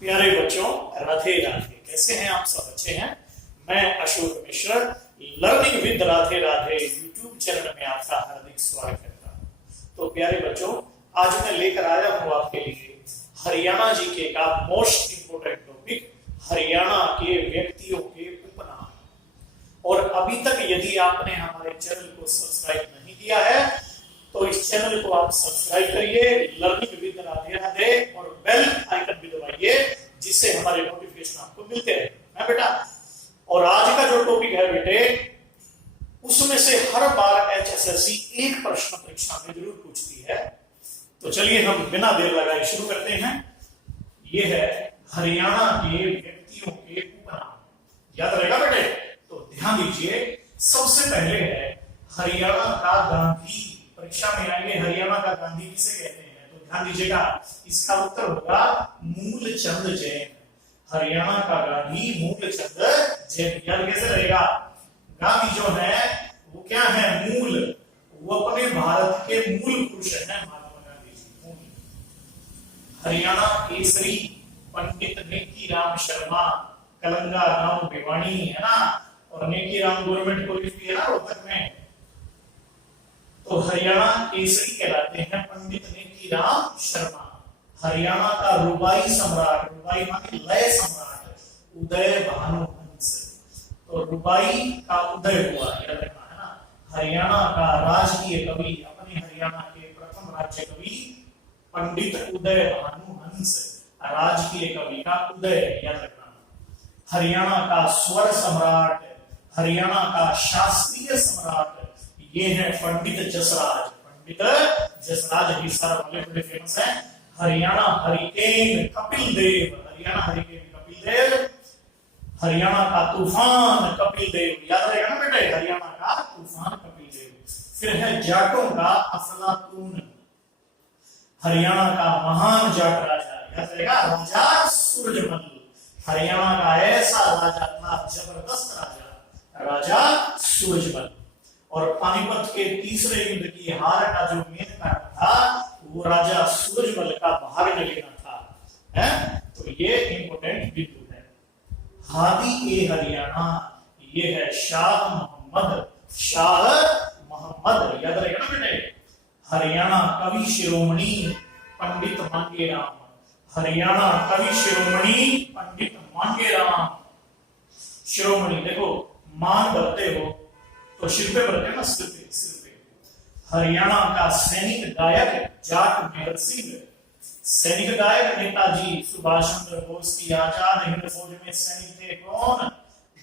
प्यारे बच्चों, राधे राधे। कैसे हैं आप सब? अच्छे हैं। मैं Ashok Mishra learning with Radhe Radhe YouTube channel में आपका हार्दिक स्वागत करता हूं। तो प्यारे बच्चों, आज मैं लेकर आया हूं आपके लिए हरियाणा जीके का मोस्ट इंपोर्टेंट टॉपिक, हरियाणा के व्यक्तियों के उपनाम। और अभी तक यदि आपने हमारे चैनल को सब्सक्राइब नहीं किया है तो इस चैनल को आप सब्सक्राइब करिए, लर्निंग विद राधे राधे, और बेल आइकन भी दबाइए जिससे हमारे नोटिफिकेशन आपको मिलते रहे। है बेटा। और आज का जो टॉपिक है बेटे, उसमें से हर बार एचएसएससी एक प्रश्न परीक्षा में जरूर पूछती है। तो चलिए हम बिना देर लगाए शुरू करते हैं। ये है हरियाणा के व्यक्तियों के उपनाम। याद रहेगा बेटे? तो ध्यान दीजिए। सबसे पहले है हरियाणा का गांधी। परीक्षा में आएंगे हरियाणा का गांधी किसे कहते हैं, तो ध्यान दीजिएगा। इसका उत्तर होगा मूलचंद जैन। हरियाणा का गांधी मूलचंद जैन। याद कैसे रहेगा? गांधी जो है वो क्या है? मूल। वो अपने भारत के मूल पुरुष है महात्मा गांधी जी। मूल। हरियाणा केसरी पंडित नेकी राम शर्मा, कलंगा गांव भिवानी, है ना। और नेकी राम गवर्नमेंट कॉलेज भी है ना रोहतक में। तो हरियाणा केसरी कहलाते हैं पंडित नेकी राम शर्मा। हरियाणा का रुबाई सम्राट, रुबाई माने लय सम्राट, उदय भानुहंस। तो रुबाई का उदय हुआ, याद रखना, है ना। हरियाणा का राजकीय कवि, अपने हरियाणा के प्रथम राज्य कवि पंडित उदय भानुहंस। राजकीय कवि का उदय, याद रखना। हरियाणा का स्वर सम्राट, हरियाणा का शास्त्रीय सम्राट, ये है पंडित जसराज। पंडित जसराज हिसार वाले बड़े फेमस हैं। Haryana hurricane Kapil Dev, Haryana hurricane Kapil Dev. हरियाणा का तूफान कपिल देव, याद रहेगा ना बेटे? हरियाणा का तूफान कपिल देव। फिर है जाटों का अफलातून। हरियाणा का महान जाट राजा, याद रहेगा? राजा सूरजमल। हरियाणा का ऐसा राजा था, जबरदस्त राजा, राजा सूरजमल। और पानीपत के तीसरे युद्ध की हार का जो मेन कारण था वो राजा सूरजमल का भाग लेना था। है? तो ये इंपोर्टेंट बिंदु है। हादी ए हरियाणा, ये है शाह मोहम्मद। शाह मोहम्मद, याद रहेगा ना बेटे? हरियाणा कवि शिरोमणि पंडित मांगेराम। हरियाणा कवि शिरोमणि पंडित मांगेराम। शिरोमणि देखो, मान भरते हो तो सिर पे भरते हैं ना, सिर पे, सिर पे। हरियाणा का सैनिक गायक जाट मेहर सिंह। सैनिक गायक नेताजी सुभाष चंद्र बोस की आजाद हिंद फौज में सैनिक थे। कौन?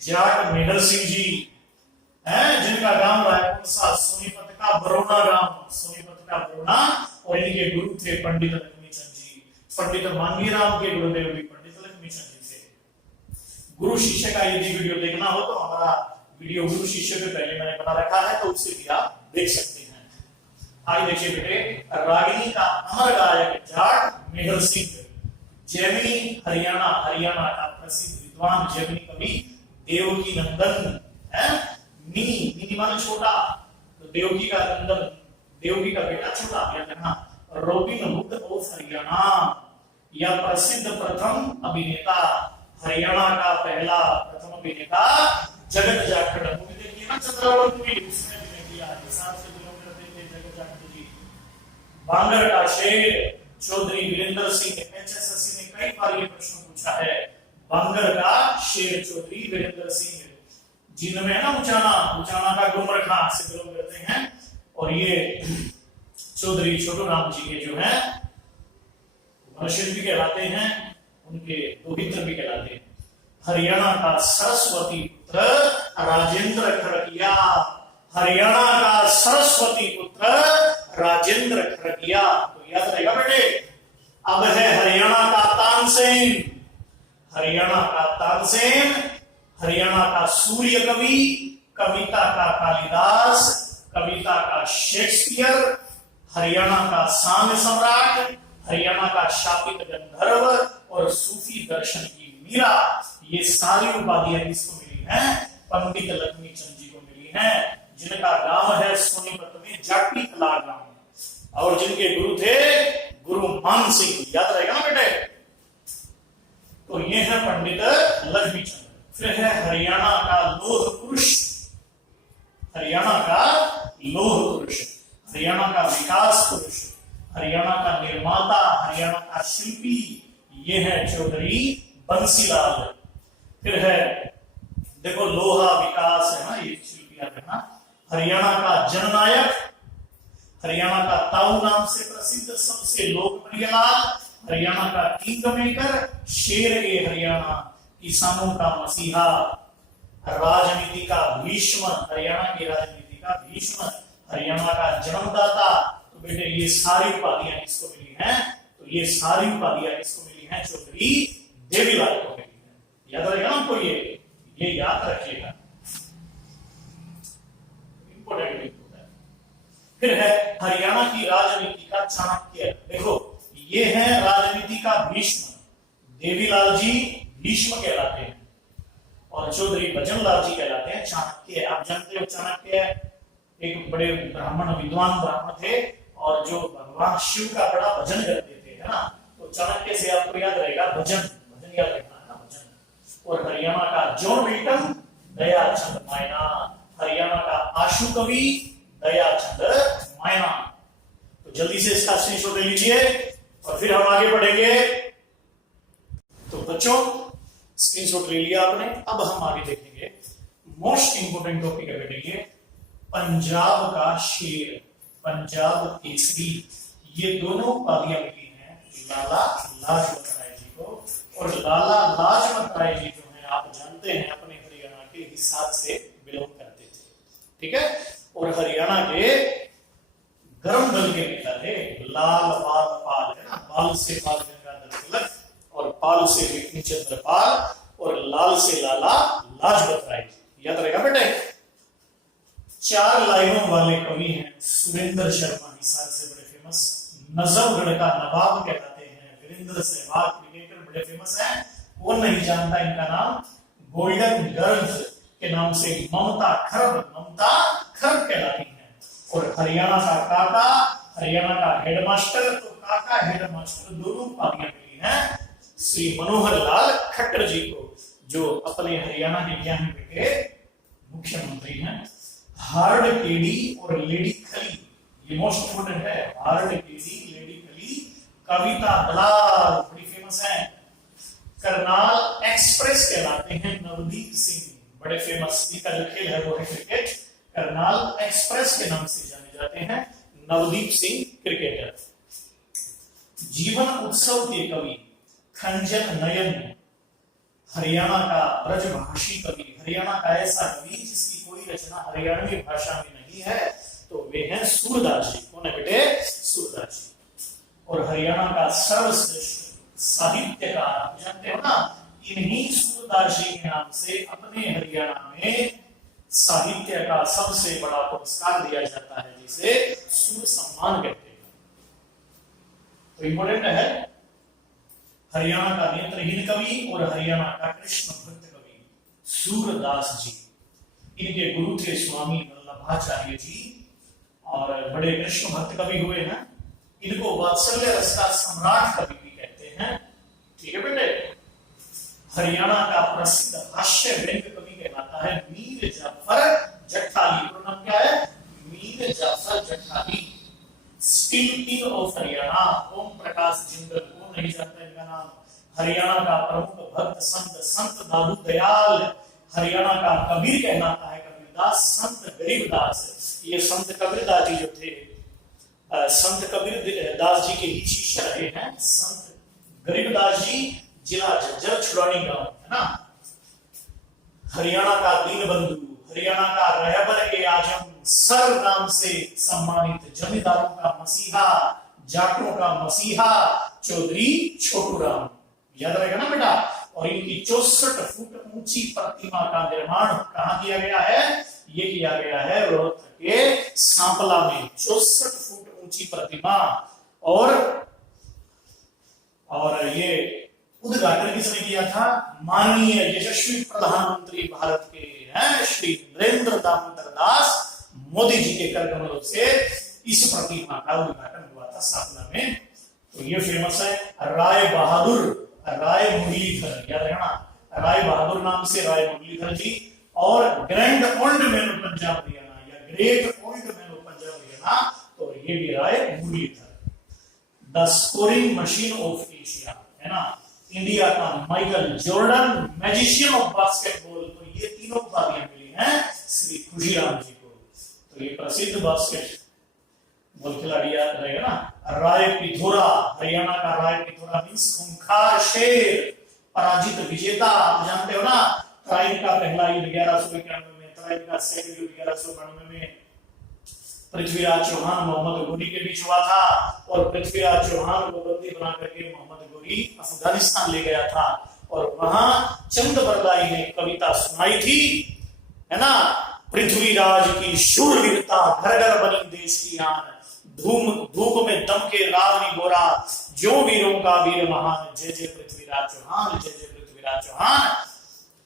जाट मेहर सिंह जी हैं, जिनका गांव रायपुर सा सोनीपत का बरौना गांव, सोनीपत का बरौना। और इनके गुरु थे पंडित लक्ष्मीचंद जी। पंडित मांगीराम के गुरुदेव भी पंडित लक्ष्मीचंद जी थे। गुरु शिष्य का यदि वीडियो देखना हो तो हमारा वीडियो गुरु शिष्य पे पहले मैंने बना रखा है, तो उससे भी आप देख सकते हैं। आइए देखिए बेटे, रागिनी का अमर गायक जाट मेहर सिंह। जैमिनी हरियाणा, हरियाणा का प्रसिद्ध विद्वान जैमिनी कवि देवकी नंदन है। मिनी माने छोटा, तो देवकी का नंदन, देवकी का बेटा छोटा, याद रखना। रॉबिन हुड ऑफ हरियाणा, या प्रसिद्ध प्रथम अभिनेता, हरियाणा का पहला प्रथम अभिनेता। जगत जाखड़ मूवी देखी ना, चंद्रावत मूवी, उसने भी किया। हिसाब से बिलोंग करते थे जगत जाखड़ जी। बांगर का शेर चौधरी वीरेंद्र सिंह। एचएसएससी ने कई बार ये प्रश्न पूछा है। बांगर का शेर चौधरी वीरेंद्र सिंह, जिनमें है ना उचाना, उचाना का गुमरखा से बिलोंग करते हैं। और ये चौधरी छोटू राम जी के जो है वंशज भी कहलाते हैं, उनके दोहित्र भी कहलाते हैं। हरियाणा का सरस्वती पुत्र राजेंद्र खड़किया। हरियाणा का सरस्वती पुत्र राजेंद्र खड़किया, तो याद रहेगा बेटे। अब है हरियाणा का तानसेन। हरियाणा का तानसेन, हरियाणा का सूर्य कवि, कविता का कालिदास, कविता का शेक्सपियर। हरियाणा का सांग सम्राट, हरियाणा का शापित गंधर्व, और सूफी दर्शन की मीरा। ये सारी उपाधियां किसको मिली हैं? पंडित लक्ष्मीचंद जी को मिली हैं, जिनका गांव है सोनीपत में जाटी कला गांव। और जिनके गुरु थे गुरु मान सिंह। याद रहेगा ना बेटे? तो ये है पंडित लक्ष्मीचंद। फिर है हरियाणा का लौह पुरुष, हरियाणा का लौह पुरुष, हरियाणा का विकास पुरुष, हरियाणा का निर्माता, हरियाणा का शिल्पी, ये है चौधरी बंसीलाल। फिर है देखो लोहा विकास है ना, ये शिल्पी है ना। हरियाणा का जननायक, हरियाणा का ताऊ नाम से प्रसिद्ध सबसे लोकप्रिय लाल, हरियाणा का किंग मेकर, शेर ए हरियाणा, किसानों का मसीहा, राजनीति का भीष्म, हरियाणा की राजनीति का भीष्म, हरियाणा का जन्मदाता। तो बेटे ये सारी उपाधियां किसको मिली हैं? तो ये सारी उपाधियां किसको मिली हैं? चौधरी देवीलाल को मिली है। याद रहेगा ना आपको, ये याद रखिएगा, इंपॉर्टेंट है। फिर है हरियाणा की राजनीति का चाणक्य। देखो ये है राजनीति का भीष्म, देवीलाल जी भीष्म कहलाते हैं और चौधरी भजनलाल जी कहलाते हैं चाणक्य। आप जानते हो चाणक्य एक बड़े ब्राह्मण, विद्वान ब्राह्मण थे और जो भगवान शिव का बड़ा भजन करते थे, है ना। तो चाणक्य से आपको याद रहेगा भजन, भजन याद रखना है ना, भजन। और हरियाणा का जॉन मिल्टन, दयाचंद मायना, हरियाणा का आशु कवि दयाचंद मायना। तो जल्दी से इसका स्क्रीनशॉट ले लीजिए और फिर हम आगे बढ़ेंगे। तो बच्चों स्क्रीनशॉट ले लिया आपने, अब हम आगे देखेंगे मोस्ट इंपोर्टेंट टॉपिक है बेटे ये पंजाब का शेर, पंजाब केसरी। ये दोनों उपाधियां मिली हैं लाला लाजपत राय जी को। और लाला लाजपत राय जी जो है आप जानते हैं अपने हरियाणा के हिसार से बिलोंग करते थे, ठीक है। और हरियाणा के गर्म दल के नेता थे, लाल बाल पाल, है ना। बाल से बाल गंगाधर तिलक और पाल से बिपिन चंद्र पाल और लाल से लाला लाजपत राय जी। याद रहेगा बेटे। 4 लाइनों वाले कवि हैं सुरेंद्र शर्मा, हिसार से बड़े फेमस। नजफगढ़ का नवाब कहलाते हैं। वीरेंद्र सहवाग क्रिकेटर बड़े फेमस हैं, कौन नहीं जानता इनका नाम। गोल्डन गर्ल्स के नाम से ममता खर्ब कहलाती हैं। और हरियाणा का काका, हरियाणा का हेडमास्टर, तो काका हेडमास्टर दोनों उपाधियां मिली हैं श्री मनोहर लाल खट्टर जी को, जो अपने हरियाणा के क्या हैं बेटे? मुख्यमंत्री हैं। हार्ड केडी और लेडी खली, ये मोस्ट इंपोर्टेंट है। हार्ड केडी, लेडी खली, कविता दलाल बड़ी फेमस है। करनाल एक्सप्रेस कहलाते हैं नवदीप सिंह, बड़े फेमस। इनका जो खेल है वो है क्रिकेट। करनाल एक्सप्रेस के नाम से जाने जाते हैं नवदीप सिंह क्रिकेटर। जीवन उत्सव के कवि खंजन नयन, हरियाणा का ब्रजभाषी कवि, हरियाणा का ऐसा कवि जिसकी कोई रचना हरियाणवी भाषा में नहीं है, तो वे हैं सूरदास जी। कौन है बेटे? सूरदास जी। और हरियाणा का सर्वश्रेष्ठ साहित्यकार, जानते हो ना, इन्हीं सूरदास जी के नाम से अपने हरियाणा में साहित्य का सबसे बड़ा पुरस्कार दिया जाता है, जिसे सूर सम्मान कहते हैं। तो इंपोर्टेंट है हरियाणा का नेत्रहीन कवि और हरियाणा का कृष्ण भक्त कवि सूरदास जी। इनके गुरु थे स्वामी वल्लभाचार्य जी और बड़े कृष्ण भक्त कवि हुए हैं। इनको वात्सल्य रस का सम्राट कवि भी कहते हैं, ठीक है बेटे। हरियाणा का प्रसिद्ध हास्य व्यंग्य कवि कहलाता है मीर जाफर जट्टाली। पूरा नाम क्या है? Mir Jafar Jattali. Steel king of Haryana Om Prakash Jindal, को नहीं जानता इनका नाम। हरियाणा का प्रमुख भक्त संत दादू दयाल, हरियाणा का कबीर कहलाता है कबीरदास, संत गरीबदास। ये संत कबीरदास जी जो थे, संत कबीरदास जी के ही शिष्य रहे हैं संत गरीबदास जी, जिला झज्जर छुड़ानी गांव, है ना। हरियाणा का दीनबंधु, हरियाणा का रहबर ए आजम, सर नाम से सम्मानित, जमींदारों का मसीहा, जाटों का मसीहा चौधरी छोटूराम। याद रहेगा ना बेटा। और इनकी 64 फुट ऊंची प्रतिमा का निर्माण कहां किया गया है? ये किया गया है रोहतक के सांपला में। 64 फुट ऊंची प्रतिमा। और ये उद्घाटन किसने किया था? माननीय यशस्वी प्रधानमंत्री भारत के हैं श्री नरेंद्र दामोदर दास मोदी जी के कर कमलों से इस प्रतिमा का उद्घाटन हुआ था सांपला में। तो ये फेमस है। राय बहादुर राय मुरलीधर, याद रखना, राय बहादुर नाम से राय मुरलीधर जी, और grand old man of Punjab Haryana या great old man of Punjab Haryana, तो ये भी Rai Murlidhar. The scoring machine of Asia, है ना, इंडिया का Michael Jordan, magician of basketball, तो ये तीनों उपाधियां मिली हैं श्री खुशीराम जी को। तो ये प्रसिद्ध बास्केटबॉल खिलाड़ी याद रहेगा ना। राय पिथौरा, हरियाणा का राय पिथौरा मींस खूंखार शेर, पराजित विजेता, आप जानते हो ना, तराइन का पहला युद्ध 1191 में, तराइन का सेकंड युद्ध 1192 में पृथ्वीराज चौहान मोहम्मद गोरी के बीच हुआ था, और पृथ्वीराज चौहान को बंदी बना करके मोहम्मद गोरी अफगानिस्तान ले गया था, और वहां चंद बरदाई ने कविता सुनाई थी, है ना, पृथ्वीराज की शूरवीरता, घर घर बनी देश की आन, धूप में दम के रावणी गोरा, जो वीरों का वीर महान, जय जय पृथ्वीराज चौहान, जय जय पृथ्वीराज चौहान।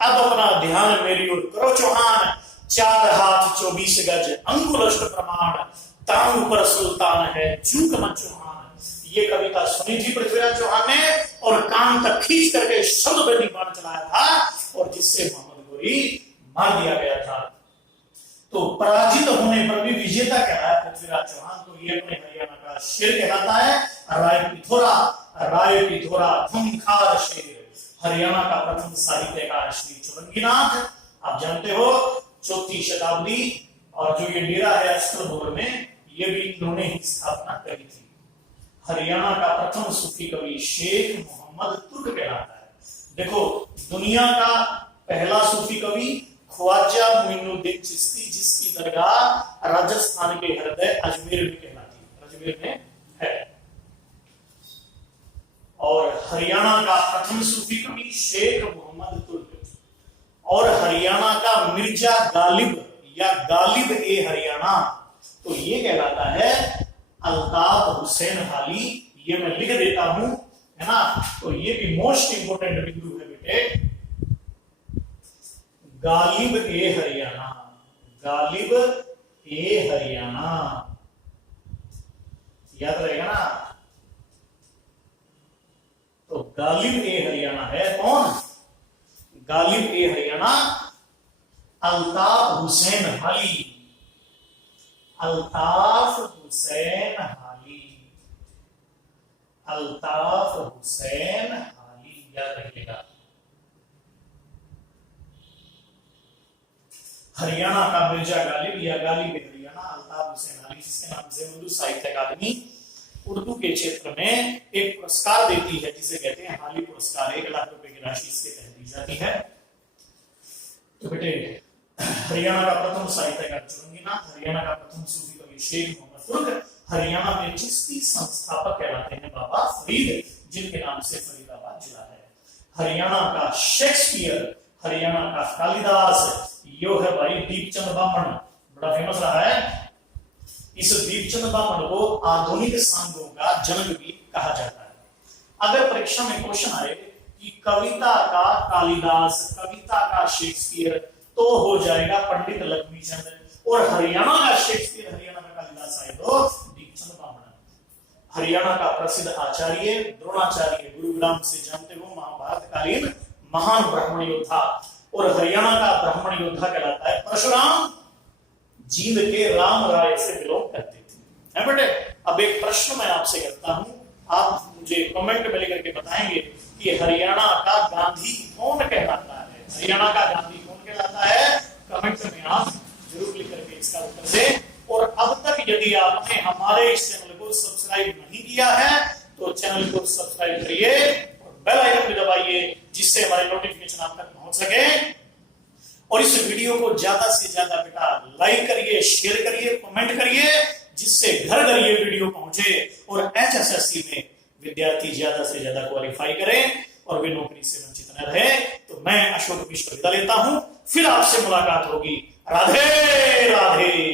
अब अपना ध्यान मेरी ओर करो चौहान, 4 हाथ 24 गज अंगुलष्ट प्रमाण, तांग पर सुल्तान है चूक मन चौहान। ये कविता सुनी थी पृथ्वीराज चौहान ने, और कान तक खींच करके शब्द में बाण चलाया था, और जिससे मोहम्मद गोरी मार दिया गया था। तो पराजित होने पर भी विजेता कहलाया पृथ्वीराज चौहान, तो ये अपने हरियाणा का शेर कहलाता है राय पिथौरा। राय पिथौरा खूंखार शेर, हरियाणा का प्रथम साहित्यकार श्री चौरंगीनाथ, आप जानते हो 4वीं शताब्दी, और जो ये डेरा है अस्त्रभोर में, ये भी इन्होंने ही स्थापना करी थी। हरियाणा का प्रथम सूफी कवि शेख मोहम्मद तुर्क कहलाता है। देखो, दुनिया का पहला सूफी कवि ख्वाजा मोइनुद्दीन चिश्ती, जिसकी दरगाह राजस्थान के हृदय अजमेर में कहलाती है, अजमेर में है। और हरियाणा का प्रथम सूफी कवि शेख मोहम्मद तुर्क, और हरियाणा का मिर्जा गालिब या गालिब ए हरियाणा, तो ये कहलाता है अल्ताफ हुसैन हाली। ये मैं लिख देता हूं, है ना, तो ये भी मोस्ट इंपोर्टेंट बिंदु है बेटे। गालिब ए हरियाणा, गालिब ए हरियाणा, याद रहेगा ना। तो गालिब ए हरियाणा है कौन? गालिब ए हरियाणा अल्ताफ हुसैन हाली, अल्ताफ हुसैन हाली, अल्ताफ हुसैन हाली, याद रखिएगा। हरियाणा का मिर्जा गालिब या गालिब हरियाणा अल्ताफ हुसैन हाली, जिसके नाम से उर्दू साहित्य अकादमी उर्दू के क्षेत्र में एक पुरस्कार देती है, जिसे कहते हैं हाली पुरस्कार। 1 लाख रुपए की राशि इसके तहत दी जाती है। तो बेटे, हरियाणा का प्रथम साहित्यकार चौरंगीनाथ, हरियाणा का प्रथम सूफी कवि शेख मोहम्मद तुर्क, हरियाणा में चिश्ती संस्थापक कहलाते हैं बाबा फरीद, जिनके नाम से फरीदाबाद जिला है। हरियाणा का शेक्सपियर, हरियाणा का कालिदास, यो है भाई दीपचंद बामन, बड़ा फेमस रहा है। इस दीपचंद बामन को आधुनिक सांगों का जनक भी कहा जाता है। अगर परीक्षा में क्वेश्चन आए कि कविता का कालिदास, कविता का शेक्सपियर, तो हो जाएगा पंडित लक्ष्मीचंद, और हरियाणा का शेक्सपियर, हरियाणा का कालिदास आए तो दीपचंद बामन। हरियाणा का प्रसिद्ध आचार्य द्रोणाचार्य, गुरुग्राम से जानते हो, महाभारत कालीन महान ब्राह्मण योद्धा, और हरियाणा का ब्राह्मण योद्धा कहलाता है परशुराम, जींद के राम राय से बिलोंग करते थे। है बेटे, अब एक प्रश्न मैं आपसे करता हूं, आप मुझे कमेंट में लिख करके बताएंगे कि हरियाणा का गांधी कौन कहलाता है? हरियाणा का गांधी कौन कहलाता है? कमेंट में आप जरूर लिख करके इसका उत्तर दें। और अब तक यदि आपने हमारे इस चैनल को सब्सक्राइब नहीं किया है तो चैनल को सब्सक्राइब करिए और बेल आइकन भी दबाइए, जिससे हमारे नोटिफिकेशन आप तक पहुंच सके। और इस वीडियो को ज्यादा से ज्यादा बेटा लाइक करिए, शेयर करिए, कमेंट करिए, जिससे घर घर ये वीडियो पहुंचे और एचएसएससी में विद्यार्थी ज्यादा से ज्यादा क्वालिफाई करें और वे नौकरी से वंचित न रहे। तो मैं अशोक मिश्र विदा लेता हूं, फिर आपसे मुलाकात होगी। राधे राधे।